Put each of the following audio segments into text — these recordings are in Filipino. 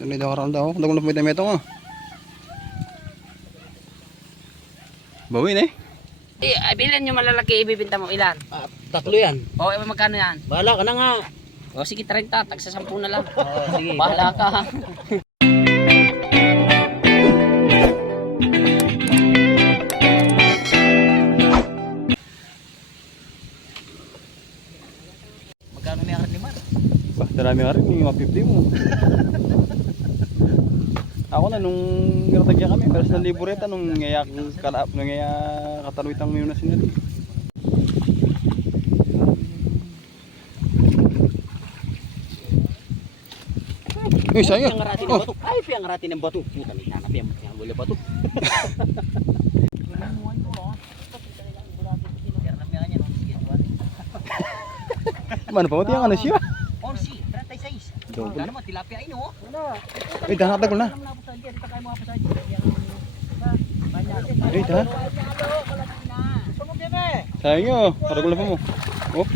Sunod ako rin daw. Dago na pumitay metong oh. Bawin eh. Ilan yung malalaki ibibinta mo? Ilan? Tatlo yan. O, magkano yan? Bahala ka na nga. O, sige 30. Tagsa 10 na lang. Sige. Bahala ka. Magkano may akat liman? Bah, darami nga rin. Yung mga 50 mo. Ako na nung nagtagya kami. Pero sa libureta nung ngayak katalwitang ngayon na sinali. Uy, sayang. Piang rati ng bato. Ay, piang rati ng bato. Puta, may nanap yan. Piang wala bato. Mana pa mo tiyang ano siya? Orsi, 36. Double. Ano naman, tilapia ay no? Uy, dahan tagol na. Uy, dahan. Sayang nyo. Paragol na pa mo. Oh.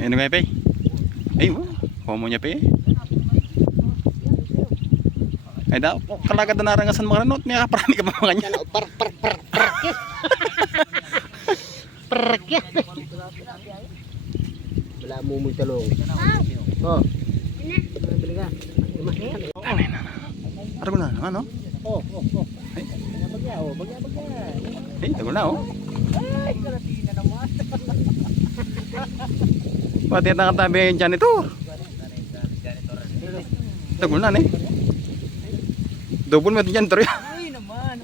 Ayun nga pe. Ay, homo niya pe. Ay daw, kalagad na narangasan mga ranot niya, parang ka pa mga niya. Wala mo mo talong. Oh. Bili ka. Paragol na, ano? Oh. Ay, Bagya. ay, tagol na oh. Ay, kalati na naman. Pati at nakatabi yung janitor. Tagol na eh. Double mo ito janitor yan. Ay, naman.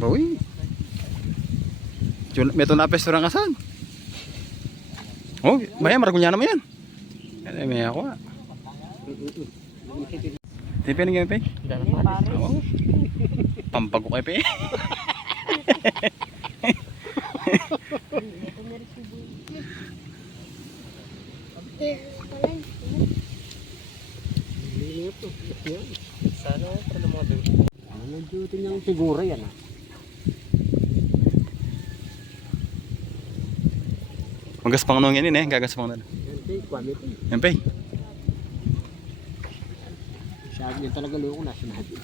Bawi. Meto na apes orang asan. Oh, maya maragol niya naman yan. Ay, may ako ah. Tipe na gamit pe? Oo. Pampago kayo pe. Sana para mga duty. Ano duty niyang siguro yan ah. Magaspang nung yan eh, gagaspang na. Yan pe. Siya yun talaga loko na sinabi.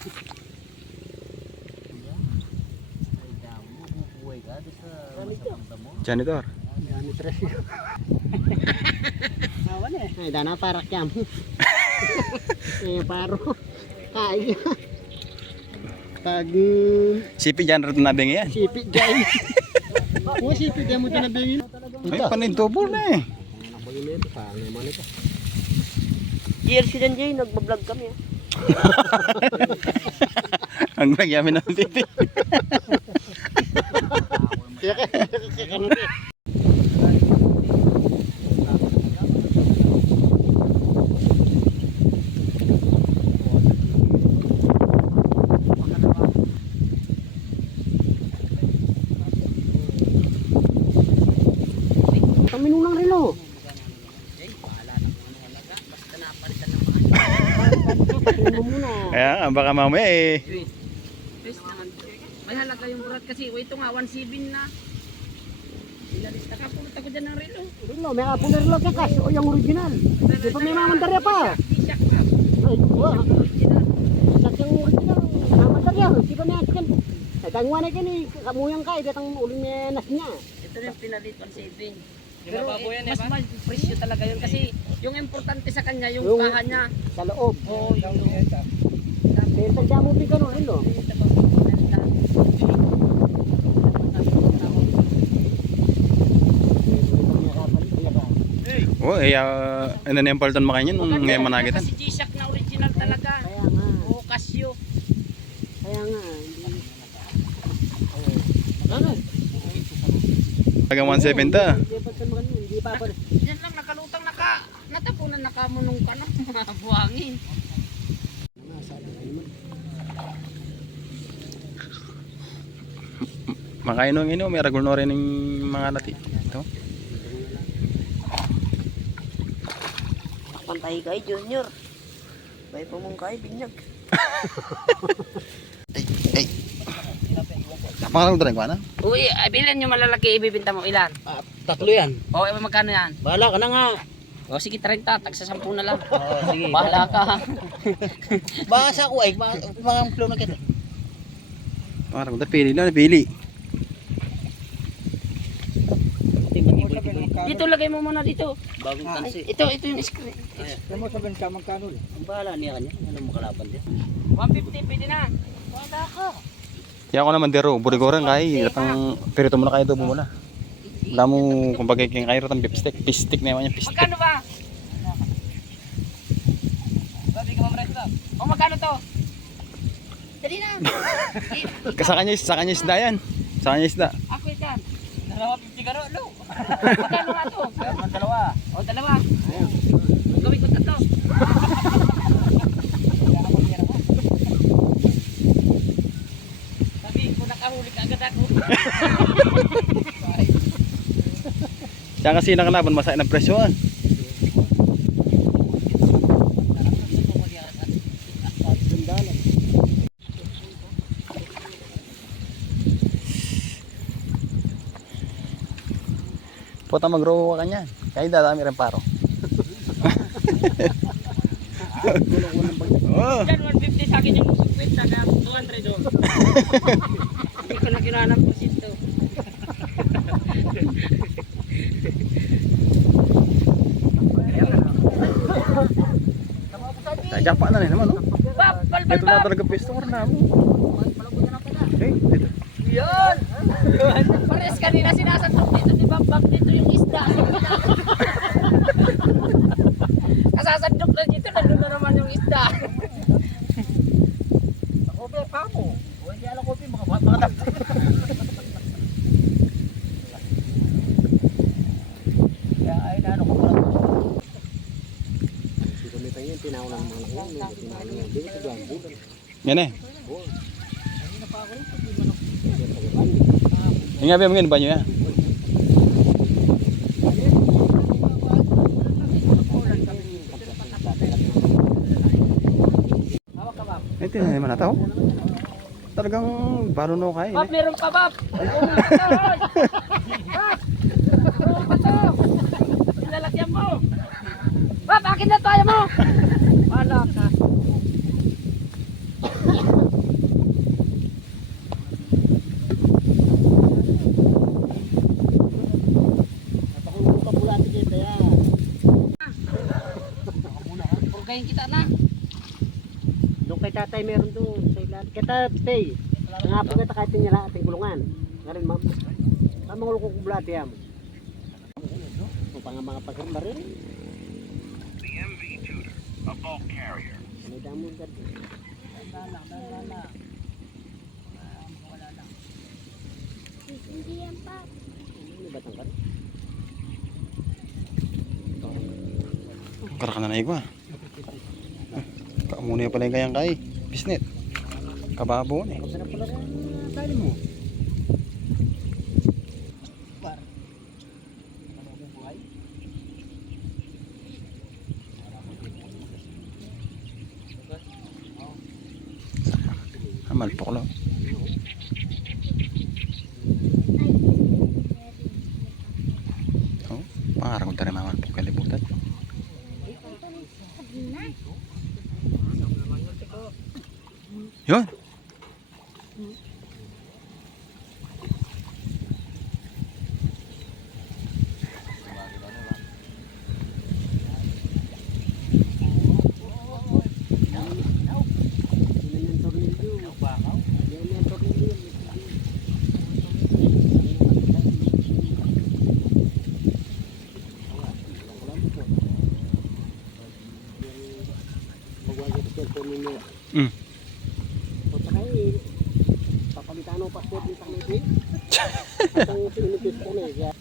Janitor. Dami tres yun. Awan eh. Ay, dana para kyam. Eh, paro. Kaya. Pag Sipi dyan rin nabing yan. sipit dyan. Oo, sipit dyan mo tinabingin. Ay, panay double na eh. Nakabagin ito, saan naman ito. Year si Jay, nagbablog kami. Ang nagyamin ng pipi. Kaya kanina eh. Minunang relo. Kaya nga, baka mamaya eh. Please naman. May halaga yung burat kasi. Ito nga, 1.7 na. Ilalis na kapulot ako dyan ng relo. Relo, may apong relo ka kas. O yung original. Di pa may mamandarya pa. T-shirt na. Ay, wala. Sak yung original. Mamandarya. Di pa may askan. Ay, tangwa na kini. Kamuyang ka. Idatang uling nas niya. Ito na yung pinalit 1.7. Pero mas may presyo talaga yun kasi yung importante sa kanya yung kaha niya. Sa loob. Oo, yung Pero tanda mo rin gano'n, relo. Oh, eh, ano na yung palton makain yun nung ngayon managitan. Kasi G-Shock na original talaga. Kaya nga. Oo, Casio. Kaya nga. Ano? Tagang 170 ta. Hindi pa pa. Yan lang nakalutang natapunan na kamo nung buhangin. Makainong-ino, may ragulo rin ng mga nati. Ito. Pantay kay Junior. Bay pa mong kay binyag. Ay. Pangalan mo rin ko, ano? Uy, ilan yung malalaki ibibinta mo? Ilan? 3 yan. O, magkano yan? Bahala ka na nga. O, sige 30, tagsa 10 na lang. Sige. Bahala ka. Basa ko ay, mga flow na kita. Pangalan mo, pili na, pili. Dito lagay mo muna dito. Bagong tansi. Ito yung screen. Ano mo sabihin ka magkano? Ang bahala niya kanya. Ano mo kalaban din? 150 pwede na. Wala ka. Kaya ako naman dero, burigoran kay ratang perito mo na kayo doon muna. Wala mo kumbaga king kayo ratang beef steak, na yaman yung beef steak. Magkano ba? O, magkano to? Dali na. Sa kanya isda yan. Sa kanya isda. Ako yan. Dalawa 50 karo, no? Magkano nga to? Dalawa. O, dalawa. Gawin ko tatlo. Sabi ko nakahuli ka agad ako. Siya kasi nakalaban masaya ng presyoan. Puta mag-grow ka kanyan. Kaya dadami rin paro. Oh. Diyan 150 sa akin yung sukwit sa 200 doon. Hindi ko na kinuha ng pusit to. Kaya pa na rin naman, no? Bal. Ito na talaga pwesto ko rin na mo. Eh, dito. Yun! Pares kanina sinasandok dito, di ba? Bab dito yung isda. Kasasandok na dito, nandun na naman yung isda. Ako ba pa mo? O hindi alam ko mga tapos. Kaya ay naano ko pala. Dito may tayo tinaw ng mga ano, tinaw ng dito sa gambo. Yan eh. Yung nga ba yung banyo ya? Ito na naman nataw. Talagang baruno kayo. Bab, meron pa, Bab! Bab! Meron pa to! Nilalagyan mo! Bab, akin na tayo mo! Wala ka. Purgayin kita na. Doon kay tatay meron doon sa ilalim. Kita stay. Nga po kita kahit niya ating gulungan. Ngayon ma'am. Tamang ulo ko kubulati yan. Ang mga pagkamba rin. Ano damo dyan? Dala. Hindi yan pa. Ano batang ka? Karak na naigwa. Kaamuna yung pala yung kayang kay. Bisnet. Kababo na eh. Ang sarap pala rin. Tali mo. Par. Ano ang buhay? Malpok lang. Oh, parang kung tayo mamalpok kalibutan. Yun. Mm. Papalitan mo passport ng Panginoon. At ang pinipis ko na eh.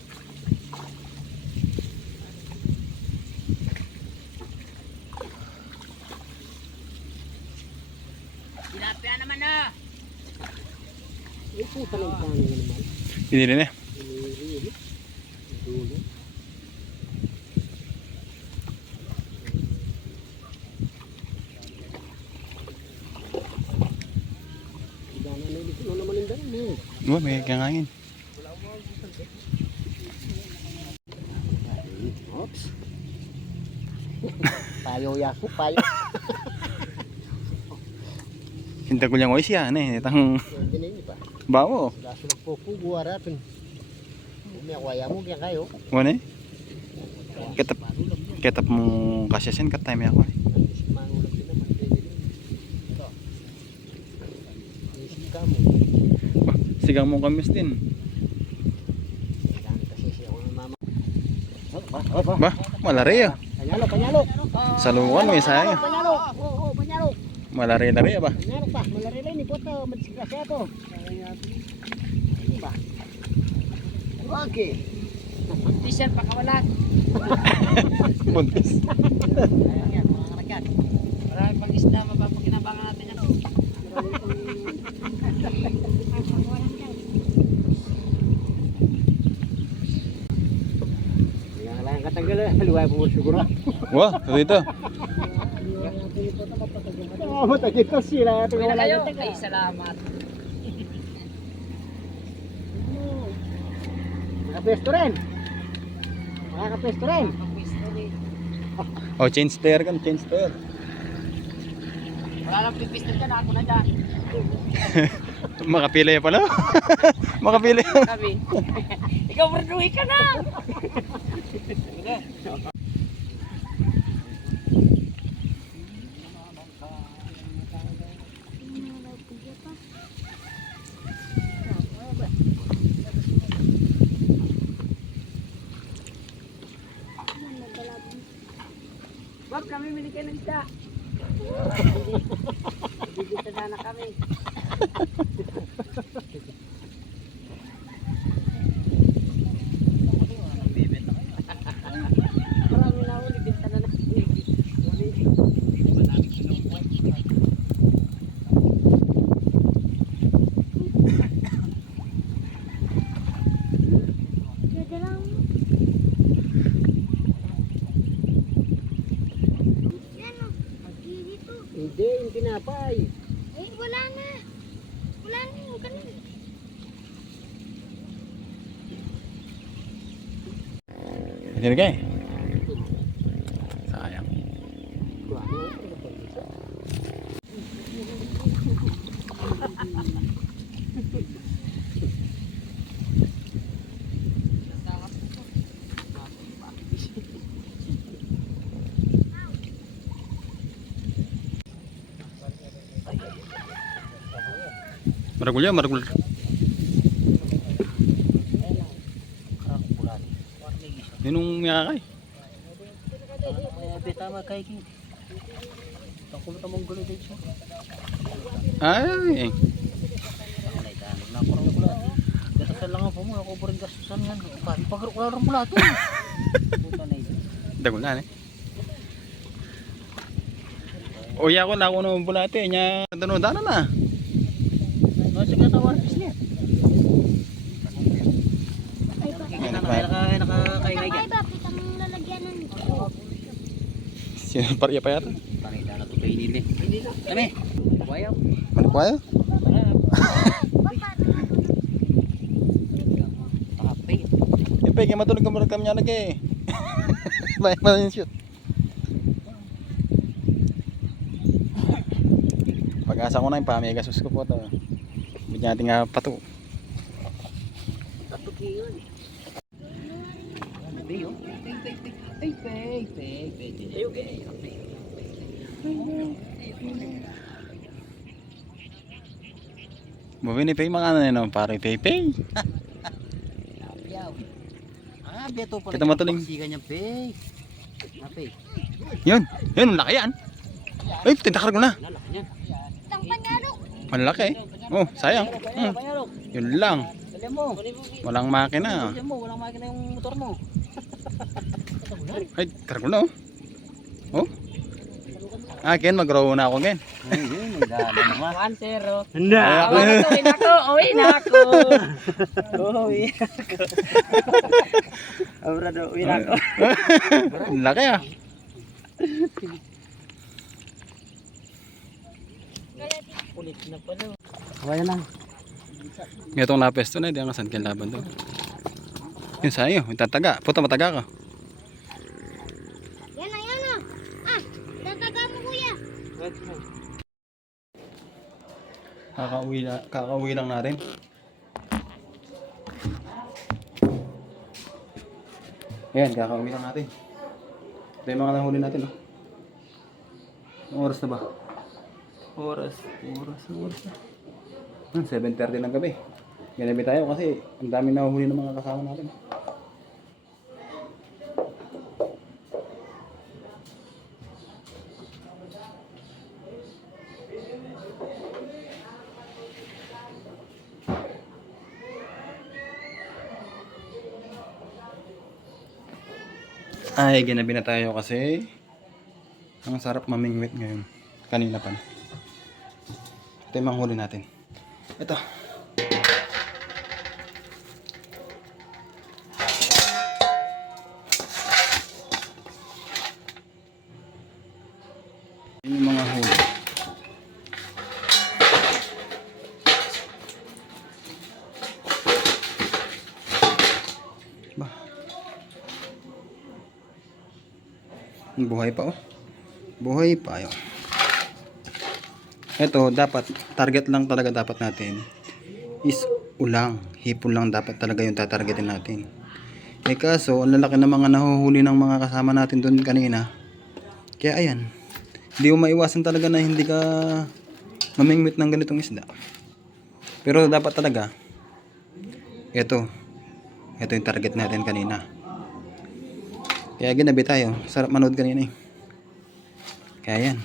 Tilapia naman na. Ay, puta ng plano naman. Pinili na. Pinili. Dulo. Dami na ilit. Ano naman yung dami? Oh, may kangangin. Oops. Payo yaku, payo. Hinta ko lang oy siya, itang Hindi na ini pa. bawo. Laso nagpupugo harapin. May akwaya mo kaya kayo. Wala eh. Ketap mo kasyasin kat time ako. Mangulag din naman. Ito. Isip ka mo. Sigang mo kamis din. Dami kasi siya ako ng mama. Ba, malari ah. Panyalo, panyalo. Salukan mo isa. Panyalo. Oo, panyalo. Malari-lari ba? Panyalo pa. Malarila ni Poto. Madisgrasya to. Ini ba? Okay. T-shirt pakawalan. Buntis. Ayan, mga karakat. Marami pang isda, mapapakinabangan natin yan. Yang lain katanggal luar pun syukur. Wah, dito. Oh, mata kita sila Uwi tinggal na kayo. lagi. Ay, salamat. Nakapesto rin. Nakapesto rin. Oh, change tire kan, change tire. Wala lang pipistol dyan, ako na dyan. Makapila pala. Makapila. Sabi, ikaw berduhi ka na. Bob, kami mili kayo ng isda. Bibita na kami. Marami na uli, binta na natin. Hindi, yung tinapay. Eh, wala na. Wala na yung kanina. Sini kay. Sayang. Maragul ya, maragul. Yun yung kay. Tama kay king. Takulot among gulo dito. Ay. Na kurang pula. Gatas lang ako mo, ako boring gastusan yan. Pagro ko lang pula to. Puta na ito. Dagol na O ya ko na ako ng bulate nya dano-dano na. No sige tawar niya. Nakakay Ay, bakit ang lalagyanan? Sino parya pa yata? Pangita na to kay nili. Dami. Wayaw. Ano pa yun? Tapay. Ipe kaya matulog ka muna kami niya lagi. Bayan pa rin shoot. Pag-asa ko na yung pamega sus ko po ito. Bigyan natin nga pato. Katukiyon. Biyo. Mabini ni Pei mga ano yun, pare Pei Pei. Ah, beto pala. Kita matuling. Siga niya, pe. Napay. Yun, yun, laki yan. Ay, tintakar ko na. Lalaki niyan. Itang panyalo. Malaki. Oh, sayang. Yun lang. Dali mo. Walang makina. Dali mo, walang makina yung motor mo. Ay, karagol na oh. Oh. Ah, Ken, mag-row na ako, Ken. Ayun, 1-0. Hindi. Uwi na ako. Uwi na ako. Uwi. Abrado, uwi na ako. Ang laki ah. Ulit na pala. Kaya na. Itong napesto na, hindi ang kasan laban doon. Yun sa'yo, yung tataga. Puta mataga ka. Yan na, yan na. Ah, tataga mo kuya. Kakauwi lang natin. Ayan, kakauwi lang natin. Ito yung mga nahuli natin, oh. Anong oras na ba? Oras na. 7:30 ng gabi. Ganabi tayo kasi ang dami nahuhuli ng mga kasama natin. Ay, ginabi na tayo kasi ang sarap mamingwit ngayon. Kanina pa. Ito yung mga huli natin. Ito. Yun yung mga huli. Ba. Buhay pa, oh. Buhay pa yun. Ito, dapat, target lang talaga dapat natin is ulang. Hipon lang dapat talaga yung tatargetin natin. Eh kaso, ang lalaki ng mga nahuhuli ng mga kasama natin doon kanina. Kaya ayan, hindi mo maiwasan talaga na hindi ka mamingwit ng ganitong isda. Pero dapat talaga, ito yung target natin kanina. Kaya ginabi tayo. Sarap manood kanina eh. Kaya yan.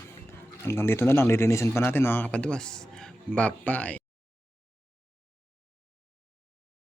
Hanggang dito na lang. Lilinisan pa natin mga kapadwas. Bye-bye.